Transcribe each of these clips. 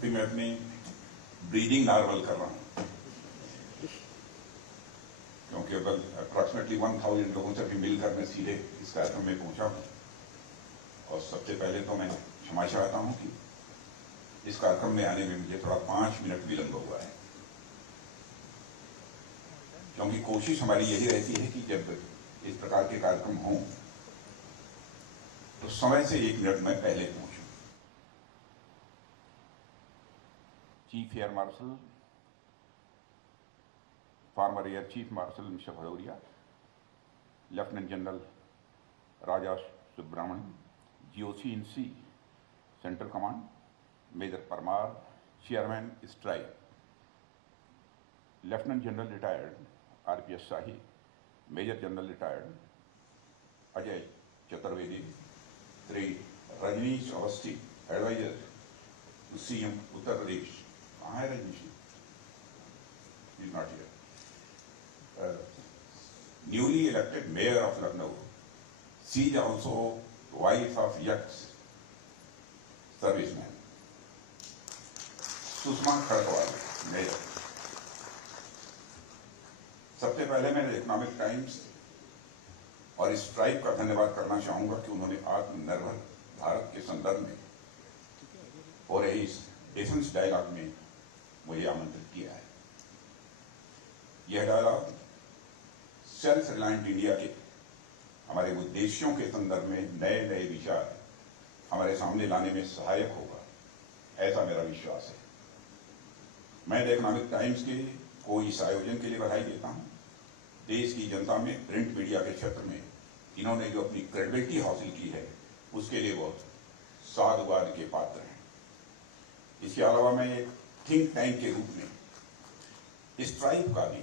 अभी मैं अपनी ब्रीदिंग नॉर्मल कर रहा हूं, क्योंकि अब अप्रॉक्सीमेटली 1000 लोगों से भी मिलकर मैं सीधे इस कार्यक्रम में पहुंचा हूं। और सबसे पहले तो मैं क्षमा चाहता हूं कि इस कार्यक्रम में आने में मुझे थोड़ा 5 मिनट विलंब हुआ है, क्योंकि कोशिश हमारी यही रहती है कि जब इस प्रकार के कार्यक्रम हों तो समय से 1 मिनट मैं पहले पहुंचूं। Chief air marshal, former air chief marshal mister Bhadauria, lieutenant general Raja Subramanyam, GOC in C, central command, major Parmar, chairman strike, lieutenant general retired RPS Shahi, major general retired Ajay Chaturvedi, Shri Rajnish Awasthi, adviser to CM Uttar Pradesh. कहाँ है Rajnish? He's not here. Newly elected mayor of Lucknow. She is also wife of ex-serviceman. Sushma Khadgawal, mayor. सबसे पहले मैं economic times और इस tribe का धन्यवाद करना चाहूंगा कि उन्होंने आत्मनिर्भर भारत के संदर्भ में और इस डिफेंस डायलॉग में मुझे आमंत्रित किया है। यह डायलॉग सेल्फ रिलायंट इंडिया के हमारे उद्देश्यों के संदर्भ में नए नए विचार हमारे सामने लाने में सहायक होगा, ऐसा मेरा विश्वास है। मैं द इकोनॉमिक टाइम्स को इस आयोजन के लिए बधाई देता हूं। देश की जनता में प्रिंट मीडिया के क्षेत्र में इन्होंने जो अपनी क्रेडिबिलिटी हासिल की है, उसके लिए वो साधुवाद के पात्र हैं। इसके अलावा मैं एक थिंक टैंक के रूप में इस ट्राइब का भी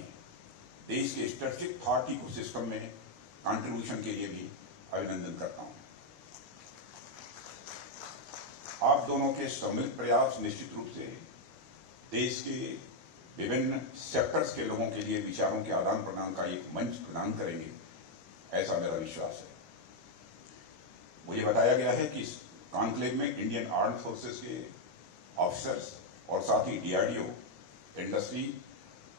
देश के स्ट्रेटेजिक थॉट इकोसिस्टम में कंट्रीब्यूशन के लिए भी अभिनंदन करता हूं। आप दोनों के सम्मिलित प्रयास निश्चित रूप से देश के विभिन्न सेक्टर्स के लोगों के लिए विचारों के आदान प्रदान का एक मंच प्रदान करेंगे, ऐसा मेरा विश्वास है। मुझे बताया गया है कि इस कॉन्क्लेव में इंडियन आर्म्ड फोर्सेस के ऑफिसर्स और साथ ही DRDO, इंडस्ट्री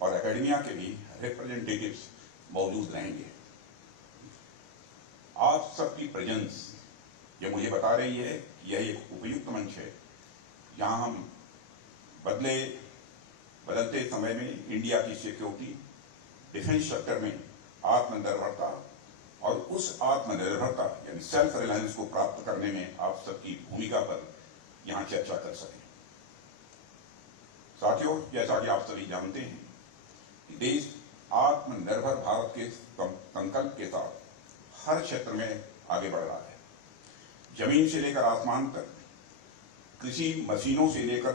और एकेडमिया के भी रिप्रेजेंटेटिव्स मौजूद रहेंगे। आप सबकी प्रेजेंस ये मुझे बता रही है कि यह एक उपयुक्त मंच है, जहां हम बदलते समय में इंडिया की सिक्योरिटी, डिफेंस सेक्टर में आत्मनिर्भरता और उस आत्मनिर्भरता यानी सेल्फ रिलायंस को प्राप्त करने में आप सबकी भूमिका पर यहां चर्चा कर सकें। साथियों, जैसा कि आप सभी जानते हैं कि देश आत्मनिर्भर भारत के संकल्प के साथ हर क्षेत्र में आगे बढ़ रहा है। जमीन से लेकर आसमान तक, कृषि मशीनों से लेकर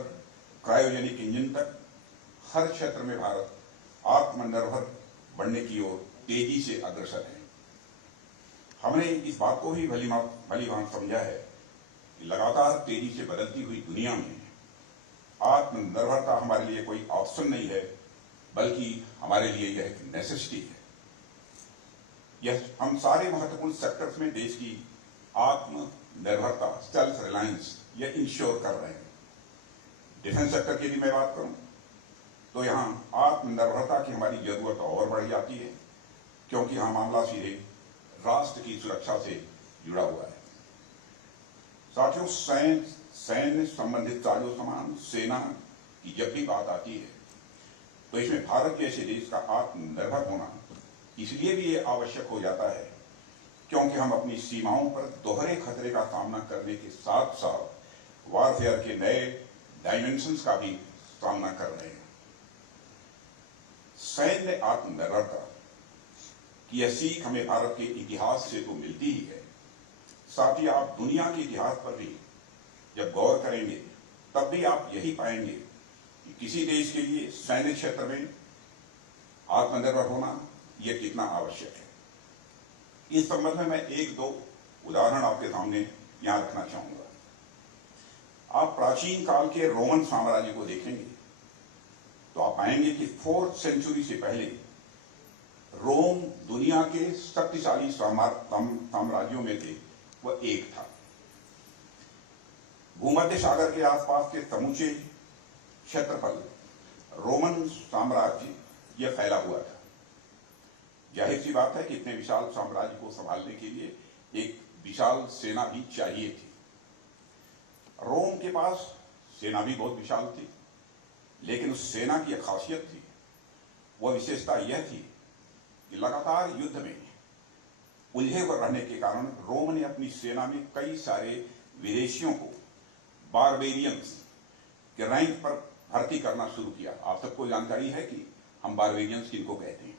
क्रायोजेनिक इंजन तक, हर क्षेत्र में भारत आत्मनिर्भर बनने की ओर तेजी से अग्रसर है। हमने इस बात को भी भली भांति समझा है कि लगातार तेजी से बदलती हुई दुनिया में आत्मनिर्भरता हमारे लिए कोई ऑप्शन नहीं है, बल्कि हमारे लिए यह एक नेसेसिटी है। यह हम सारे महत्वपूर्ण सेक्टर्स में देश की आत्मनिर्भरता, सेल्फ रिलायंस यह इंश्योर कर रहे हैं। डिफेंस सेक्टर की भी मैं बात करूं तो यहां आत्मनिर्भरता की हमारी जरूरत और बढ़ जाती है, क्योंकि यहां मामला सीधे राष्ट्र की सुरक्षा से जुड़ा हुआ है। साथियों, सैन्य संबंधित साजो सामान, सेना की जब भी बात आती है तो इसमें भारत जैसे देश का आत्मनिर्भर होना इसलिए भी ये आवश्यक हो जाता है, क्योंकि हम अपनी सीमाओं पर दोहरे खतरे का सामना करने के साथ साथ वॉरफेयर के नए डायमेंशंस का भी सामना कर रहे हैं। सैन्य आत्मनिर्भरता की यह सीख हमें भारत के इतिहास से तो मिलती ही है, साथ ही आप दुनिया के इतिहास पर भी जब गौर करेंगे तब भी आप यही पाएंगे कि किसी देश के लिए सैन्य क्षेत्र में आत्मनिर्भर होना यह कितना आवश्यक है। इस संबंध में मैं एक दो उदाहरण आपके सामने यहां रखना चाहूंगा। आप प्राचीन काल के रोमन साम्राज्य को देखेंगे तो आप पाएंगे कि 4th सेंचुरी से पहले रोम दुनिया के शक्तिशाली साम्राज्यों में थे, वह एक था। भूमध्य सागर के आसपास के समूचे क्षेत्रफल रोमन साम्राज्य यह फैला हुआ था। जाहिर सी बात है कि इतने विशाल साम्राज्य को संभालने के लिए एक विशाल सेना भी चाहिए थी। रोम के पास सेना भी बहुत विशाल थी, लेकिन उस सेना की एक खासियत थी, वह विशेषता यह थी कि लगातार युद्ध में उलझे हुए रहने के कारण रोम ने अपनी सेना में कई सारे विदेशियों को बारबेरियंस के रैंक पर भर्ती करना शुरू किया। आप सबको जानकारी है कि हम बारबेरियंस किनको कहते हैं।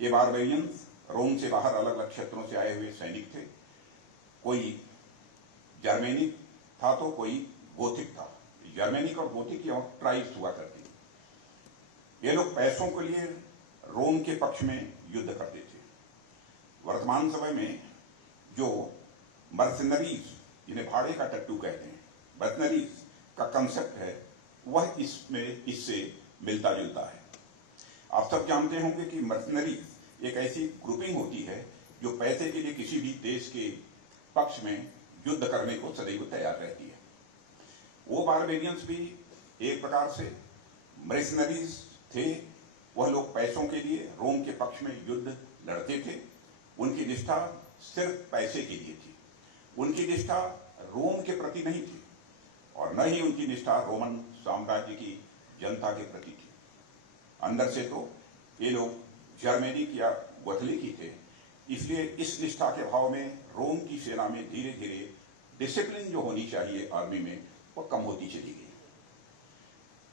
ये बारबेरियंस रोम से बाहर अलग अलग क्षेत्रों से आए हुए सैनिक थे। कोई जर्मेनिक था तो कोई गोथिक था। जर्मेनिक और गोथिक की ट्राइब्स हुआ करती। ये लोग पैसों के लिए रोम के पक्ष में युद्ध करते थे। वर्तमान समय में जो मर्सनरीज, जिन्हें भाड़े का टट्टू कहते हैं, मर्सनरीज का कंसेप्ट है, वह इससे मिलता जुलता है। आप सब जानते होंगे कि मर्सनरीज एक ऐसी ग्रुपिंग होती है जो पैसे के लिए किसी भी देश के पक्ष में युद्ध करने को सदैव तैयार रहती है। वो बारबेरियंस भी एक प्रकार से मर्सनरीज थे। वह लोग पैसों के लिए रोम के पक्ष में युद्ध लड़ते थे। उनकी निष्ठा सिर्फ पैसे के लिए थी। उनकी निष्ठा रोम के प्रति नहीं थी और न ही उनकी निष्ठा रोमन साम्राज्य की जनता के प्रति थी। अंदर से तो ये लोग जर्मेनिक या गोथलिक ही थे। इसलिए इस निष्ठा के भाव में रोम की सेना में धीरे धीरे डिसिप्लिन जो होनी चाहिए आर्मी में, वह कम होती चली गई।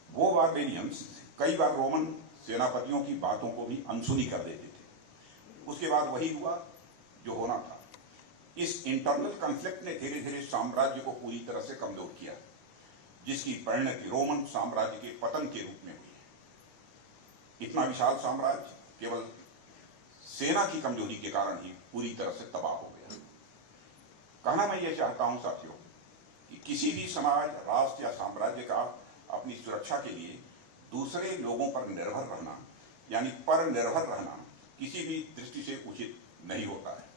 वो बारबेरियंस कई बार रोमन सेनापतियों की बातों को भी अनसुनी कर देते थे। उसके बाद वही हुआ जो होना था। इस इंटरनल कॉन्फ्लिक्ट ने धीरे धीरे साम्राज्य को पूरी तरह से कमजोर किया, जिसकी परिणति रोमन साम्राज्य के पतन के रूप में हुई। इतना विशाल साम्राज्य केवल सेना की कमजोरी के कारण ही पूरी तरह से तबाह हो गया। कहना मैं ये चाहता हूं साथियों कि किसी भी समाज, राष्ट्र या साम्राज्य का अपनी सुरक्षा के लिए दूसरे लोगों पर निर्भर रहना, यानी पर निर्भर रहना, किसी भी दृष्टि से उचित नहीं होता है।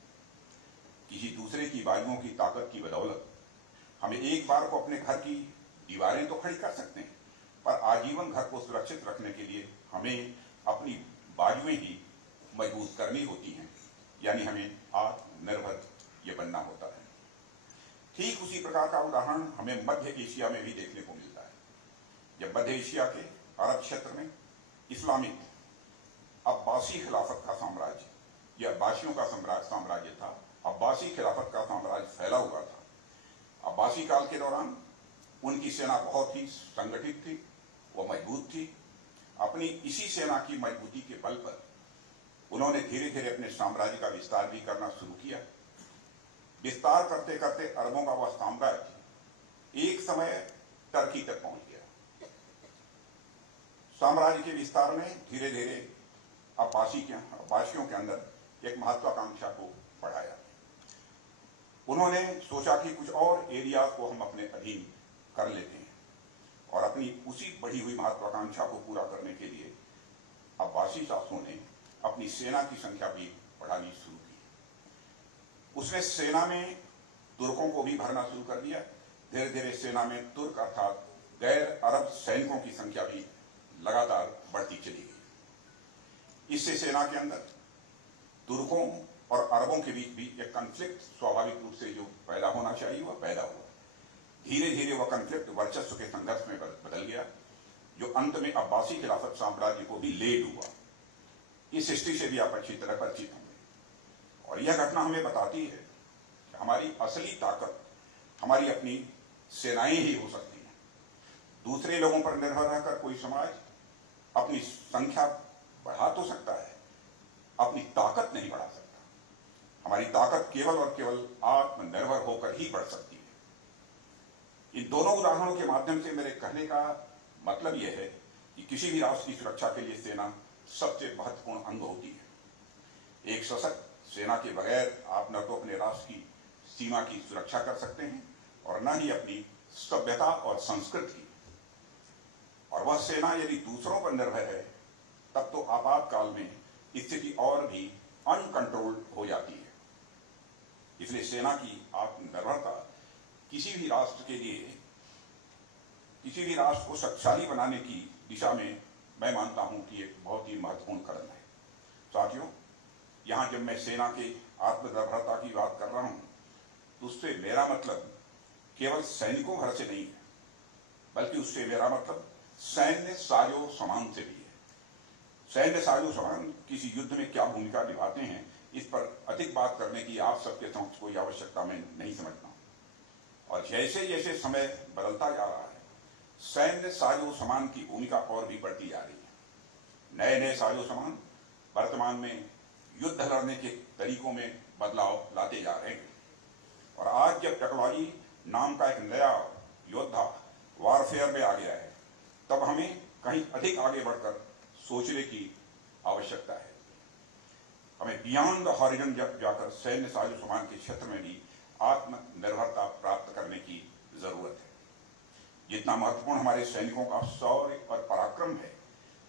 किसी दूसरे की बाजुओं की ताकत की बदौलत हमें एक बार को अपने घर की दीवारें तो खड़ी कर सकते हैं, पर आजीवन घर को सुरक्षित रखने के लिए हमें अपनी बाजुएं ही मजबूत करनी होती हैं, यानी हमें आत्मनिर्भर ये बनना होता है। ठीक उसी प्रकार का उदाहरण हमें मध्य एशिया में भी देखने को मिलता है। जब मध्य एशिया के अरब क्षेत्र में इस्लामिक अब्बासी खिलाफत का साम्राज्य या अब्बासियों का साम्राज्य था, अब्बासी खिलाफत का साम्राज्य फैला हुआ था। अब्बासी काल के दौरान उनकी सेना बहुत ही संगठित थी, वह मजबूत थी। अपनी इसी सेना की मजबूती के बल पर उन्होंने धीरे धीरे अपने साम्राज्य का विस्तार भी करना शुरू किया। विस्तार करते करते अरबों का वह साम्राज्य एक समय टर्की तक पहुंच गया। साम्राज्य के विस्तार में धीरे धीरे अब्बासियों के अंदर एक महत्वाकांक्षा को बढ़ाया। उन्होंने सोचा कि कुछ और एरिया को हम अपने अधीन कर लेते हैं और अपनी उसी बढ़ी हुई महत्वाकांक्षा को पूरा करने के लिए अब्बासी शासकों ने अपनी सेना की संख्या भी बढ़ानी शुरू की। उसने सेना में तुर्कों को भी भरना शुरू कर दिया। धीरे धीरे सेना में तुर्क अर्थात गैर अरब सैनिकों की संख्या भी लगातार बढ़ती चली गई। इससे सेना के अंदर तुर्कों और अरबों के बीच भी एक कॉन्फ्लिक्ट स्वाभाविक रूप से जो पैदा होना चाहिए वह पैदा हुआ। धीरे धीरे वह कॉन्फ्लिक्ट वर्चस्व के संघर्ष में बदल गया, जो अंत में अब्बासी खिलाफत साम्राज्य को भी ले डूबा। इस हिस्ट्री से भी आप अच्छी तरह परिचित होंगे और यह घटना हमें बताती है कि हमारी असली ताकत हमारी अपनी सेनाएं ही हो सकती हैं। दूसरे लोगों पर निर्भर रहकर कोई समाज अपनी संख्या बढ़ा तो सकता है, अपनी ताकत नहीं बढ़ा सकता। हमारी ताकत केवल और केवल आत्मनिर्भर होकर ही बढ़ सकती है। इन दोनों उदाहरणों के माध्यम से मेरे कहने का मतलब यह है कि किसी भी राष्ट्र की सुरक्षा के लिए सेना सबसे महत्वपूर्ण अंग होती है। एक सशक्त सेना के बगैर आप न तो अपने राष्ट्र की सीमा की सुरक्षा कर सकते हैं और न ही अपनी सभ्यता और संस्कृति। और वह सेना यदि दूसरों पर निर्भर है तब तो आपातकाल में स्थिति और भी अनकंट्रोल्ड हो जाती है। इसलिए सेना की आत्मनिर्भरता किसी भी राष्ट्र के लिए किसी भी राष्ट्र को शक्तिशाली बनाने की दिशा में मैं मानता हूं कि एक बहुत ही महत्वपूर्ण कदम है। साथियों, यहां जब मैं सेना के आत्मनिर्भरता की बात कर रहा हूं तो उससे मेरा मतलब केवल सैनिकों भर से नहीं है, बल्कि उससे मेरा मतलब सैन्य साजो सामान से भी है। सैन्य साजो सामान किसी युद्ध में क्या भूमिका निभाते हैं, इस पर अधिक बात करने की आप सबके समक्ष कोई आवश्यकता मैं नहीं समझता। और जैसे जैसे समय बदलता जा रहा है, सैन्य साजो सामान की भूमिका और भी बढ़ती जा रही है। नए नए साजो सामान वर्तमान में युद्ध लड़ने के तरीकों में बदलाव लाते जा रहे हैं। और आज जब टेक्नोलॉजी नाम का एक नया योद्धा वॉरफेयर में आ गया है, तब हमें कहीं अधिक आगे बढ़कर सोचने की आवश्यकता है। हमें बियॉन्ड द हॉरिजन जाकर सैन्य साजो सामान के क्षेत्र में भी आत्मनिर्भरता प्राप्त करने की जरूरत है। जितना महत्वपूर्ण हमारे सैनिकों का शौर्य और पराक्रम है,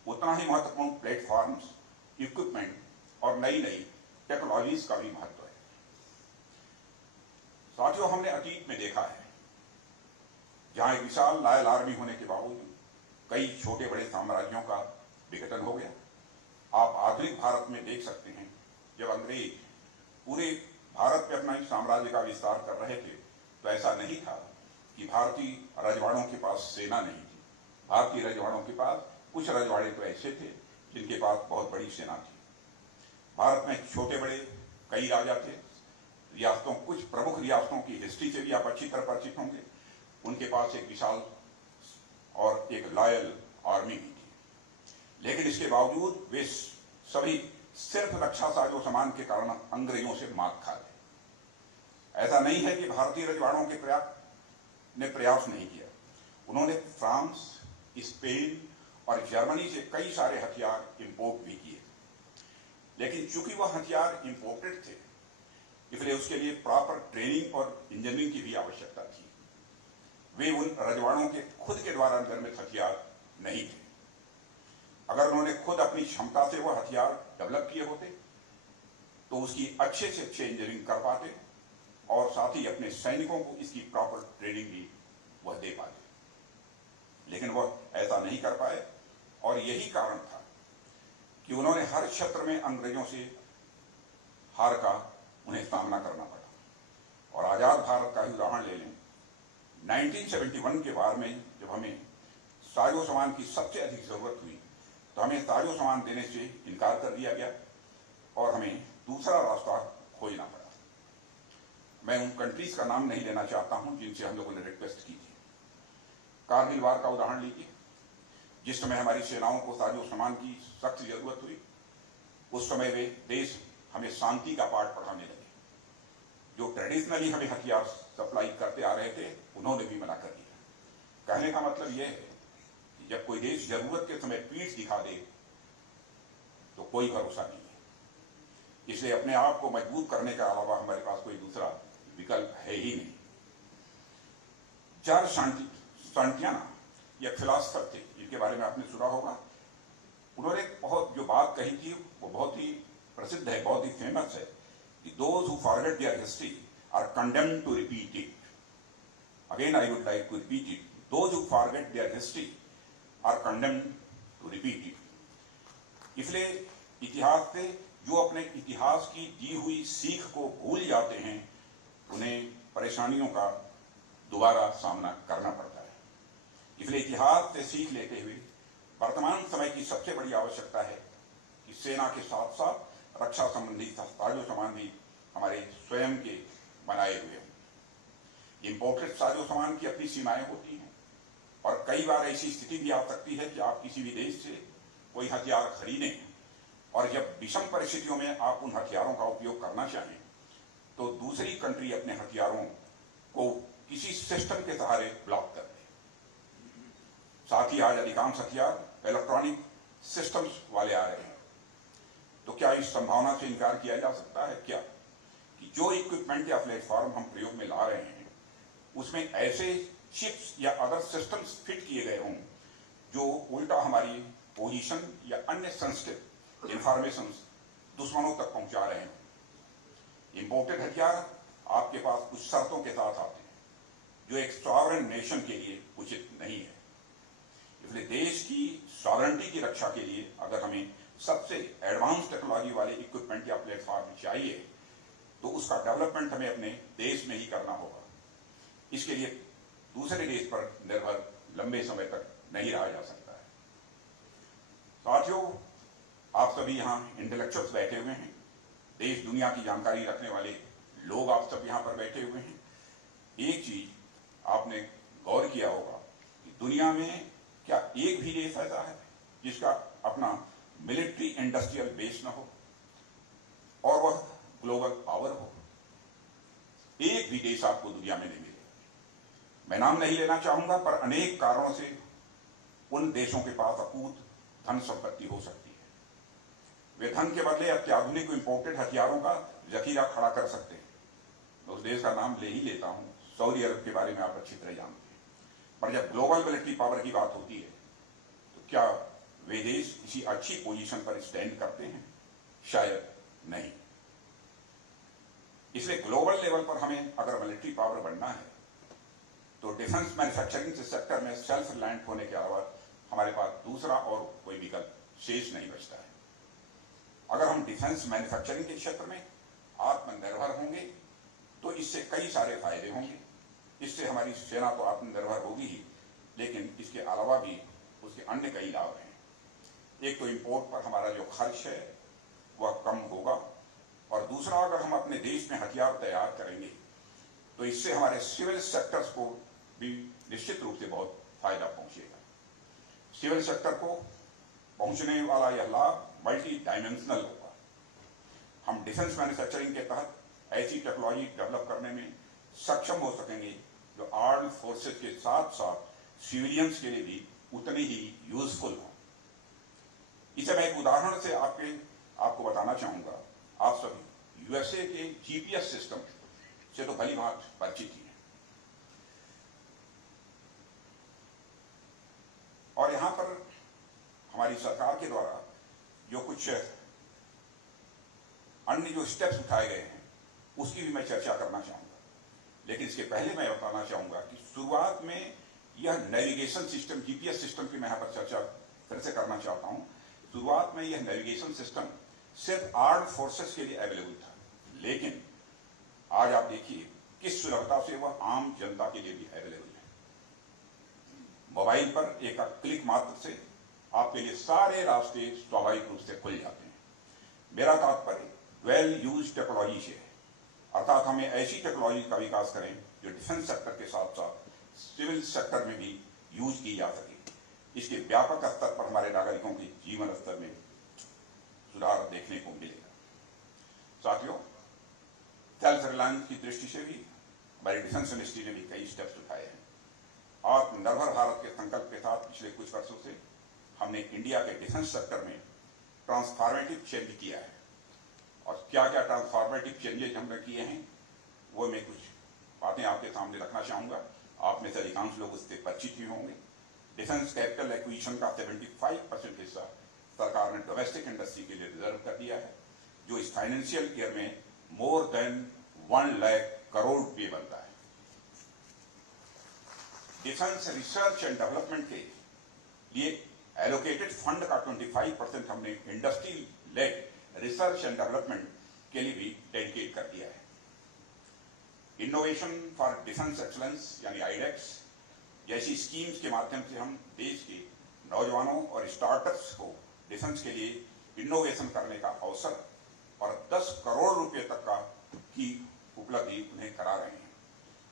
उतना ही महत्वपूर्ण प्लेटफॉर्म्स, इक्विपमेंट और नई नई टेक्नोलॉजीज का भी महत्व है। साथियों, हमने अतीत में देखा है जहां एक विशाल लॉयल आर्मी होने के बावजूद कई छोटे बड़े साम्राज्यों का विघटन हो गया। आप आधुनिक भारत में देख सकते हैं, जब अंग्रेज पूरे भारत में अपना साम्राज्य का विस्तार कर रहे थे तो ऐसा नहीं था कि भारतीय रजवाड़ों के पास सेना नहीं थी। भारतीय रजवाड़ों के पास कुछ रजवाड़े तो ऐसे थे जिनके पास बहुत बड़ी सेना थी। भारत में छोटे बड़े कई राजा थे। रियासतों, कुछ प्रमुख रियासतों की हिस्ट्री से भी आप अच्छी तरह परिचित होंगे। उनके पास एक विशाल और एक लॉयल आर्मी भी थी, लेकिन इसके बावजूद वे सभी सिर्फ रक्षा साजो सामान के कारण अंग्रेजों से मात खा गए। ऐसा नहीं है कि भारतीय रजवाड़ों के प्रयास नहीं किया। उन्होंने फ्रांस, स्पेन और जर्मनी से कई सारे हथियार इंपोर्ट भी किए, लेकिन चूंकि वह हथियार इंपोर्टेड थे, इसलिए उसके लिए प्रॉपर ट्रेनिंग और इंजीनियरिंग की भी आवश्यकता थी। वे उन रजवाड़ों के खुद के द्वारा निर्मित हथियार नहीं थे। अगर उन्होंने खुद अपनी क्षमता से वह हथियार डेवलप किए होते तो उसकी अच्छे से अच्छे इंजीनियरिंग कर पाते और साथ ही अपने सैनिकों को इसकी प्रॉपर ट्रेनिंग भी वह दे पाते, लेकिन वह ऐसा नहीं कर पाए। और यही कारण था कि उन्होंने हर क्षेत्र में अंग्रेजों से हार का उन्हें सामना करना पड़ा। और आजाद भारत का ही उदाहरण ले लें, 1971 के बाद में जब हमें साजो सामान की सबसे अधिक जरूरत हुई तो हमें साजो सामान देने से इनकार कर दिया गया और हमें दूसरा रास्ता खोजना पड़ा। मैं उन कंट्रीज का नाम नहीं लेना चाहता हूं जिनसे हम लोगों ने रिक्वेस्ट की थी। कारगिल वार का उदाहरण लीजिए। जिस समय हमारी सेनाओं को साजो सामान की सख्त जरूरत हुई, उस समय वे देश हमें शांति का पाठ पढ़ाने लगे। जो ट्रेडिशनली हमें हथियार सप्लाई करते आ रहे थे, उन्होंने भी मना कर दिया। कहने का मतलब यह है कि जब कोई देश जरूरत के समय पीठ दिखा दे तो कोई भरोसा नहीं है। इसलिए अपने आप को मजबूत करने के अलावा हमारे पास कोई दूसरा विकल्प है ही नहीं। जॉर्ज सांटियाना या फिलासफर थे, जिनके बारे में आपने सुना होगा। उन्होंने बहुत जो बात कही थी वो बहुत ही प्रसिद्ध है, बहुत ही फेमस है कि those who forget their history are condemned to repeat it. Again, I would like to repeat it. Those who forget their history are condemned to repeat it. इसलिए इतिहास से जो अपने इतिहास की दी हुई सीख को भूल जाते हैं, उन्हें परेशानियों का दोबारा सामना करना पड़ता है। इसलिए इतिहास से सीख लेते हुए वर्तमान समय की सबसे बड़ी आवश्यकता है कि सेना के साथ साथ रक्षा संबंधी साजो सामान भी हमारे स्वयं के बनाए हुए हैं। इंपोर्टेड साजो सामान की अपनी सीमाएं होती हैं और कई बार ऐसी स्थिति भी आ सकती है कि आप किसी भी देश से कोई हथियार खरीदें और जब विषम परिस्थितियों में आप उन हथियारों का उपयोग करना चाहें तो दूसरी कंट्री अपने हथियारों को किसी सिस्टम के सहारे ब्लॉक कर दे। साथ ही आज अधिकांश हथियार इलेक्ट्रॉनिक सिस्टम्स वाले आ रहे हैं। तो क्या इस संभावना से इनकार किया जा सकता है क्या कि जो इक्विपमेंट या प्लेटफॉर्म हम प्रयोग में ला रहे हैं उसमें ऐसे चिप्स या अदर सिस्टम्स फिट किए गए हों जो उल्टा हमारी पोजीशन या अन्य सेंसिटिव इंफॉर्मेशन दुश्मनों तक पहुंचा रहे हैं। इंपोर्टेड हथियार आपके पास कुछ शर्तों के साथ आते हैं जो एक सॉवरेन नेशन के लिए उचित नहीं है। इसलिए देश की सॉवरेंटी की रक्षा के लिए अगर हमें सबसे एडवांस टेक्नोलॉजी वाले इक्विपमेंट या प्लेटफॉर्म चाहिए तो उसका डेवलपमेंट हमें अपने देश में ही करना होगा। इसके लिए दूसरे देश पर निर्भर लंबे समय तक नहीं रहा जा सकता है। साथियों, आप सभी यहाँ इंटेलेक्चुअल्स बैठे हुए हैं, देश दुनिया की जानकारी रखने वाले लोग आप सब यहाँ पर बैठे हुए हैं। एक चीज आपने गौर किया होगा कि दुनिया में क्या एक भी देश ऐसा है जिसका अपना मिलिट्री इंडस्ट्रियल बेस न हो और वह ग्लोबल पावर हो? एक भी देश आपको दुनिया में नहीं मिलेगा। मैं नाम नहीं लेना चाहूंगा, पर अनेक कारणों से उन देशों के पास अकूत धन संपत्ति हो सकती है। वे धन के बदले अत्याधुनिक इंपोर्टेड हथियारों का जखीरा खड़ा कर सकते हैं। उस देश का नाम ले ही लेता हूं, सऊदी अरब के बारे में आप अच्छी तरह जानते हैं। पर जब ग्लोबल मिलिट्री पावर की बात होती है तो क्या वे देश किसी अच्छी पोजीशन पर स्टैंड करते हैं? शायद नहीं। इसलिए ग्लोबल लेवल पर हमें अगर मिलिट्री पावर बनना है तो डिफेंस मैन्युफैक्चरिंग सेक्टर में सेल्फ रिलायंट होने के अलावा हमारे पास दूसरा और कोई विकल्प शेष नहीं बचता है। अगर हम डिफेंस मैन्युफैक्चरिंग के क्षेत्र में आत्मनिर्भर होंगे तो इससे कई सारे फायदे होंगे। इससे हमारी सेना तो आत्मनिर्भर होगी ही, लेकिन इसके अलावा भी उसके अन्य कई लाभ हैं। एक तो इंपोर्ट पर हमारा जो खर्च है वह कम होगा, और दूसरा अगर हम अपने देश में हथियार तैयार करेंगे तो इससे हमारे सिविल सेक्टर्स को भी निश्चित रूप से बहुत फायदा पहुंचेगा। सिविल सेक्टर को पहुंचने वाला यह लाभ मल्टी डायमेंशनल होगा। हम डिफेंस मैन्युफैक्चरिंग के तहत ऐसी टेक्नोलॉजी डेवलप करने में सक्षम हो सकेंगे जो आर्म्ड फोर्सेस के साथ साथ सिविलियंस के लिए भी उतनी ही यूजफुल हो। इसे मैं एक उदाहरण से आपको बताना चाहूंगा। आप सभी यूएसए के जीपीएस सिस्टम से तो भली भांति परिचित ही हैं, और यहां पर हमारी सरकार के द्वारा जो कुछ अन्य जो स्टेप्स उठाए गए हैं उसकी भी मैं चर्चा करना चाहूंगा। लेकिन इसके पहले मैं बताना चाहूंगा कि शुरुआत में यह नेविगेशन सिस्टम, जीपीएस सिस्टम की मैं यहां पर चर्चा फिर से करना चाहता हूं। शुरुआत में यह नेविगेशन सिस्टम सिर्फ आर्म्ड फोर्सेस के लिए अवेलेबल था, लेकिन आज आप देखिए किस सुलभता से वह आम जनता के लिए भी अवेलेबल है। मोबाइल पर एक क्लिक मात्र से आपके लिए सारे रास्ते स्वाभाविक रूप से खुल जाते हैं। मेरा तात्पर्य वेल यूज टेक्नोलॉजी से है, अर्थात हमें ऐसी टेक्नोलॉजी का विकास करें जो डिफेंस सेक्टर के साथ साथ सिविल सेक्टर में भी यूज की जा सके। इसके व्यापक स्तर पर हमारे नागरिकों के जीवन स्तर में सुधार देखने को मिलेगा। साथियों, सेल्फ रिलायंस की दृष्टि से भी हमारी डिफेंस मिनिस्ट्री ने भी कई स्टेप्स उठाए हैं। आत्मनिर्भर भारत के संकल्प के साथ पिछले कुछ वर्षों से हमने इंडिया के डिफेंस सेक्टर में ट्रांसफॉर्मेटिव चेंज किया है। और क्या क्या ट्रांसफॉर्मेटिव चेंजेस हमने किए हैं वो मैं कुछ बातें आपके सामने रखना चाहूंगा। आप में से अधिकांश लोग उससे परिचित ही होंगे। डिफेंस कैपिटल एक्विजिशन का 75% हिस्सा सरकार ने डोमेस्टिक इंडस्ट्री के लिए रिजर्व कर दिया है, जो इस फाइनेंशियल ईयर में मोर देन 1 लाख करोड़ रुपये बनता है। डिफेंस रिसर्च एंड डेवलपमेंट के लिए एलोकेटेड फंड का 25% हमने industry led research and development के लिए भी डेडिकेट कर दिया है। इनोवेशन फॉर डिफेंस एक्सलेंस यानी आईडेक्स जैसी स्कीम्स के माध्यम से हम देश के नौजवानों और स्टार्टअप्स को डिफेंस के लिए इनोवेशन करने का अवसर और 10 करोड़ रुपए तक का की उपलब्धि उन्हें करा रहे हैं।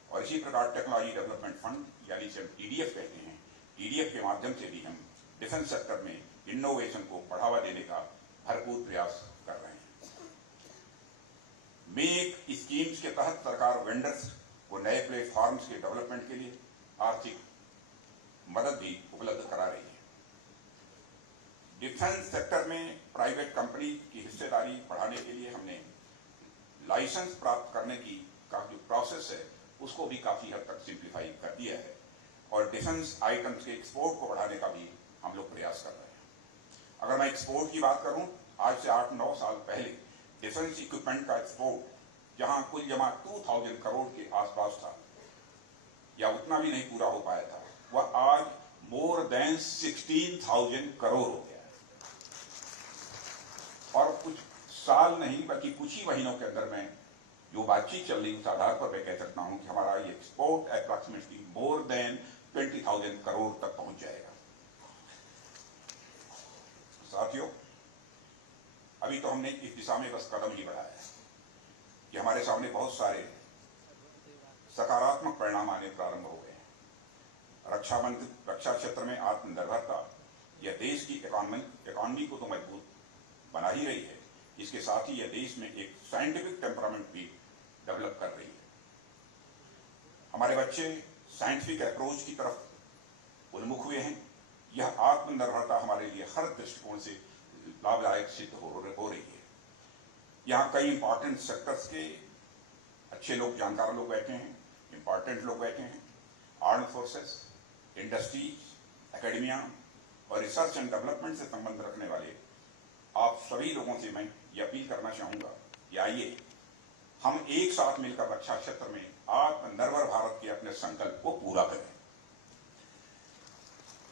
और इसी प्रकार टेक्नोलॉजी डेवलपमेंट फंड यानी इसे टीडीएफ कहते हैं, टीडीएफ के माध्यम से भी हम डिफेंस सेक्टर में इनोवेशन को बढ़ावा देने का भरपूर प्रयास कर रहे हैं। मेक स्कीम्स के तहत सरकार वेंडर्स को नए प्लेटफॉर्म्स के डेवलपमेंट के लिए आर्थिक मदद भी उपलब्ध करा रही है। डिफेंस सेक्टर में प्राइवेट कंपनी की हिस्सेदारी बढ़ाने के लिए हमने लाइसेंस प्राप्त करने की का जो प्रोसेस है उसको भी काफी हद तक सिंप्लीफाई कर दिया है, और डिफेंस आइटम्स के एक्सपोर्ट को बढ़ाने का भी हम लोग प्रयास कर रहे हैं। अगर मैं एक्सपोर्ट की बात करूं, आज से 8-9 साल पहले डिफेंस इक्विपमेंट का एक्सपोर्ट जहां कुल जमा 2000 करोड़ के आसपास था या उतना भी नहीं पूरा हो पाया था, वह आज मोर देन 16,000 करोड़ हो गया है। और कुछ साल नहीं बल्कि कुछ ही महीनों के अंदर में जो बातचीत चल रही उस आधार पर मैं कह सकता हूं कि हमारा ये export approximately more than 20,000 crore तक पहुंच जाएगा। साथियों, अभी तो हमने इस दिशा में बस कदम ही बढ़ाया है कि हमारे सामने बहुत सारे सकारात्मक परिणाम आने प्रारंभ हो गए हैं। रक्षा क्षेत्र में आत्मनिर्भरता यह देश की इकोनॉमी को तो मजबूत बना ही रही है, इसके साथ ही यह देश में एक साइंटिफिक टेम्परामेंट भी डेवलप कर रही है। हमारे बच्चे साइंटिफिक अप्रोच की तरफ उन्मुख हुए हैं। यह आत्मनिर्भरता हमारे लिए हर दृष्टिकोण से लाभदायक सिद्ध हो रही है। यहाँ कई इंपॉर्टेंट सेक्टर्स के अच्छे लोग, जानकार लोग बैठे हैं, इंपॉर्टेंट लोग बैठे हैं। आर्म्ड फोर्सेस, इंडस्ट्रीज, एकेडमिया और रिसर्च एंड डेवलपमेंट से संबंध रखने वाले आप सभी लोगों से मैं ये अपील करना चाहूंगा कि आइए हम एक साथ मिलकर रक्षा क्षेत्र में आत्मनिर्भर भारत के अपने संकल्प को पूरा करें।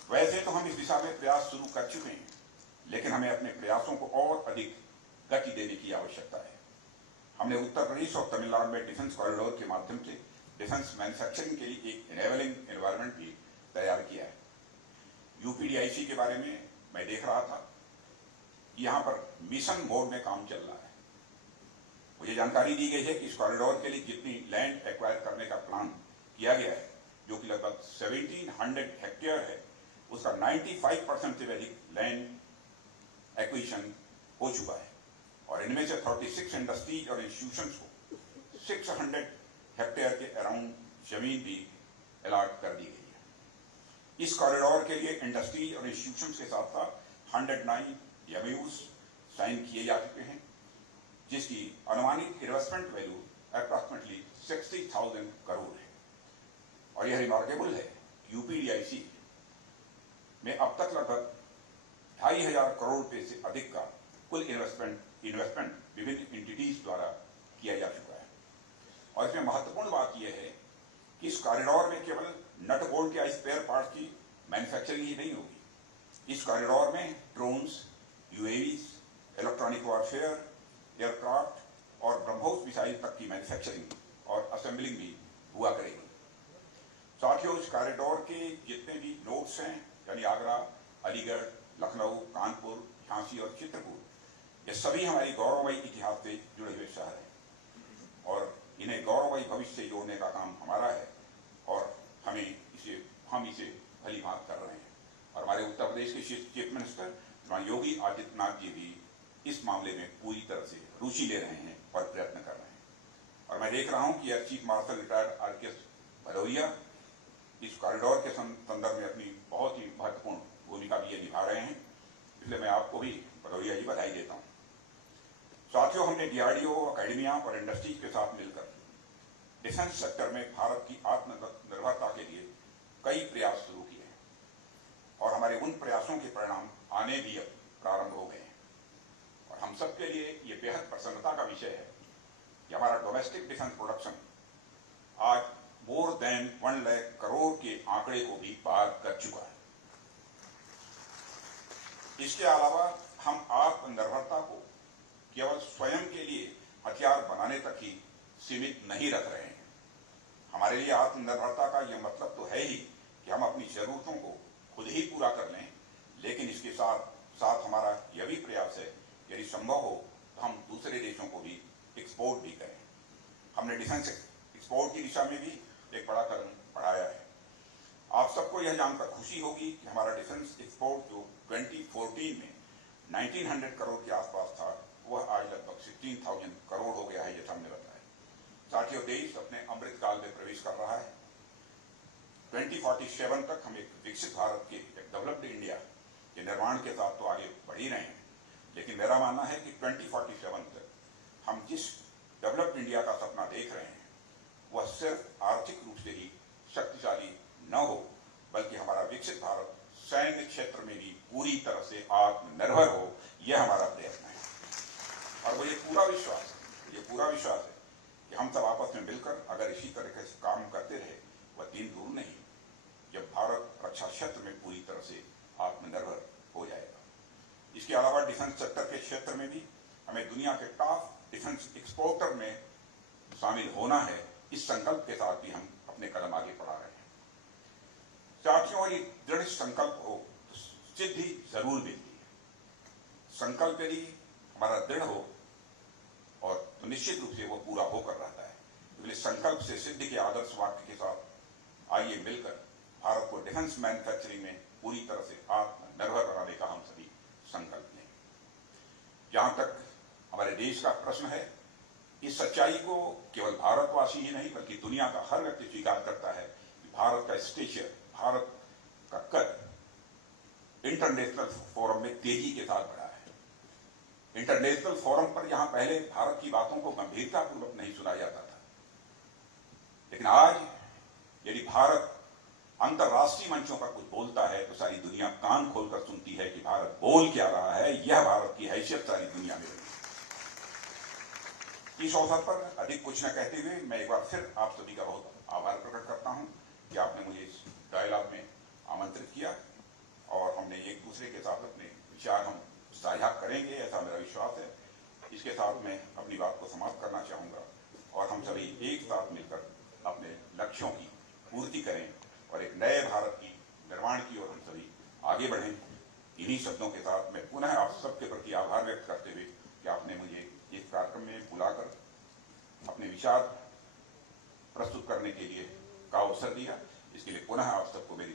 वैसे तो हम इस दिशा में प्रयास शुरू कर चुके हैं, लेकिन हमें अपने प्रयासों को और अधिक गति देने की आवश्यकता है। हमने उत्तर प्रदेश और तमिलनाडु में डिफेंस कॉरिडोर के माध्यम से डिफेंस मैन्युफैक्चरिंग के लिए एक इनेबलिंग एनवायरनमेंट भी तैयार किया है। यूपीडीआईसी के बारे में मैं देख रहा था, यहां पर मिशन मोड में काम चल रहा है। मुझे जानकारी दी गई है कि इस कॉरिडोर के लिए जितनी लैंड एक्वायर करने का प्लान किया गया है, जो कि लगभग 1700 हेक्टेयर है, उसका 95% से अधिक लैंड एक्विजिशन हो चुका है और इनमें से 36 इंडस्ट्रीज और इंस्टीट्यूशंस को 600 हेक्टेयर के अराउंड जमीन भी अलॉट कर दी गई है। इस कॉरिडोर के लिए इंडस्ट्रीज और इंस्टीट्यूशंस के साथ साथ 109 MOUs साइन किए जा चुके हैं, जिसकी अनुमानित इन्वेस्टमेंट वैल्यू अप्रॉक्सीमेटली 60,000 करोड़ है। और यह रिमार्केबल है, यूपीडीआईसी में अब तक लगभग 2,500 करोड़ रुपए से अधिक का कुल इन्वेस्टमेंट विभिन्न एंटिटीज द्वारा किया जा चुका है। और इसमें महत्वपूर्ण बात यह है कि इस कॉरिडोर में केवल नट बोल्ट या स्पेयर पार्ट की मैन्युफैक्चरिंग ही नहीं होगी। इस कॉरिडोर में drones, UAVs, electronic warfare, aircraft और ब्रह्मोस मिसाइल तक की मैन्युफैक्चरिंग और असेंबलिंग भी हुआ करेगी। साथियों, इस कॉरिडोर के जितने भी नोड्स हैं, यानी आगरा, अलीगढ़, लखनऊ, कानपुर, झांसी और चित्रकूट, ये सभी हमारी गौरवमयी इतिहास से जुड़े हुए शहर हैं और इन्हें गौरवमयी भविष्य से जोड़ने का काम हमारा है और हम इसे भली भांति कर रहे हैं। और हमारे उत्तर प्रदेश के चीफ मिनिस्टर योगी आदित्यनाथ जी भी इस मामले में पूरी तरह से रुचि ले रहे हैं और प्रयत्न कर रहे हैं। और मैं देख रहा हूं कि air chief martial retired RKS Bhadauria इस कॉरिडोर के संदर्भ में अपनी बहुत ही महत्वपूर्ण भूमिका भी ये निभा रहे हैं, इसलिए मैं आपको भी भदौरिया जी बधाई देता हूं। साथियों, हमने DRDO, एकेडमिया और इंडस्ट्रीज के साथ मिलकर डिफेंस सेक्टर में भारत की आत्मनिर्भरता के लिए कई प्रयास शुरू किए हैं और हमारे उन प्रयासों के परिणाम आने भी अब प्रारंभ हो गए हैं। और हम सबके लिए ये बेहद प्रसन्नता का विषय है कि हमारा डोमेस्टिक डिफेंस प्रोडक्शन आज मोर देन 1 लाख करोड़ के आंकड़े को भी पार कर चुका है। इसके अलावा हम आत्मनिर्भरता को केवल स्वयं के लिए हथियार बनाने तक ही सीमित नहीं रख रहे हैं। हमारे लिए आत्मनिर्भरता का यह मतलब तो है ही कि हम अपनी जरूरतों को खुद ही पूरा कर लें, लेकिन इसके साथ साथ हमारा यह भी प्रयास है, यदि संभव हो तो हम दूसरे देशों को भी एक्सपोर्ट भी करें। हमने डिफेंस एक्सपोर्ट की दिशा में भी एक बड़ा कदम बढ़ाया है। आप सबको यह जानकर खुशी होगी कि हमारा डिफेंस एक्सपोर्ट जो 2014 में 1900 करोड़ के आसपास था, वह आज लगभग 16,000 करोड़ हो गया है, जैसा हमने बताया। साथियों, देश अपने अमृत काल में प्रवेश कर रहा है। 2047 तक हम एक विकसित भारत के, एक डेवलप्ड इंडिया के निर्माण के साथ तो आगे बढ़ ही रहे हैं, लेकिन मेरा मानना है कि 2047 तक हम जिस डेवलप्ड इंडिया का सपना देख रहे हैं, वह सिर्फ आर्थिक रूप से ही शक्तिशाली न हो, बल्कि हमारा विकसित भारत सैन्य क्षेत्र में भी पूरी तरह से आत्मनिर्भर हो, यह हमारा प्रयत्न है। और मुझे पूरा विश्वास है कि हम सब आपस में मिलकर अगर इसी तरीके से काम करते रहे, वह दिन दूर नहीं जब भारत रक्षा क्षेत्र में पूरी डिफेंस सेक्टर के क्षेत्र में भी हमें दुनिया के टॉप डिफेंस एक्सपोर्टर में शामिल होना है। इस संकल्प के साथ भी हम अपने कदम आगे बढ़ा रहे हैं। साथियों, ये दृढ़ संकल्प हो तो सिद्धि जरूर मिलती है। संकल्प यदि हमारा दृढ़ हो और तो निश्चित रूप से वो पूरा होकर रहता है। इसलिए संकल्प से सिद्धि के आदर्श वाक्य के साथ आइए मिलकर भारत को डिफेंस मैन्युफैक्चरिंग में पूरी तरह से आत्मनिर्भर बनाने का हम सभी संकल्प लें। जहां तक हमारे देश का प्रश्न है, इस सच्चाई को केवल भारतवासी ही नहीं बल्कि दुनिया का हर व्यक्ति स्वीकार करता है कि भारत का स्टेचर, भारत का कद इंटरनेशनल फोरम में तेजी के साथ बढ़ा है। इंटरनेशनल फोरम पर यहां पहले भारत की बातों को गंभीरतापूर्वक नहीं सुना जाता था, लेकिन आज यदि भारत अंतर्राष्ट्रीय मंचों पर कुछ बोलता है तो सारी दुनिया कान खोलकर सुनती है कि भारत बोल क्या रहा है। यह भारत की हैसियत सारी दुनिया में रही। इस अवसर पर अधिक कुछ न कहते हुए मैं एक बार फिर आप सभी का बहुत आभार प्रकट करता हूं कि आपने मुझे इस डायलॉग में आमंत्रित किया और हमने एक दूसरे के साथ अपने विचार हम साझा करेंगे, ऐसा मेरा विश्वास है। इसके साथ मैं अपनी बात को समाप्त करना चाहूंगा और हम सभी एक साथ मिलकर अपने लक्ष्यों की पूर्ति करें और एक नए भारत की निर्माण की ओर हम सभी आगे बढ़ें। इन्हीं शब्दों के साथ मैं पुनः आप सबके प्रति आभार व्यक्त करते हुए कि आपने मुझे इस कार्यक्रम में बुलाकर अपने विचार प्रस्तुत करने के लिए का अवसर दिया, इसके लिए पुनः आप सबको मेरी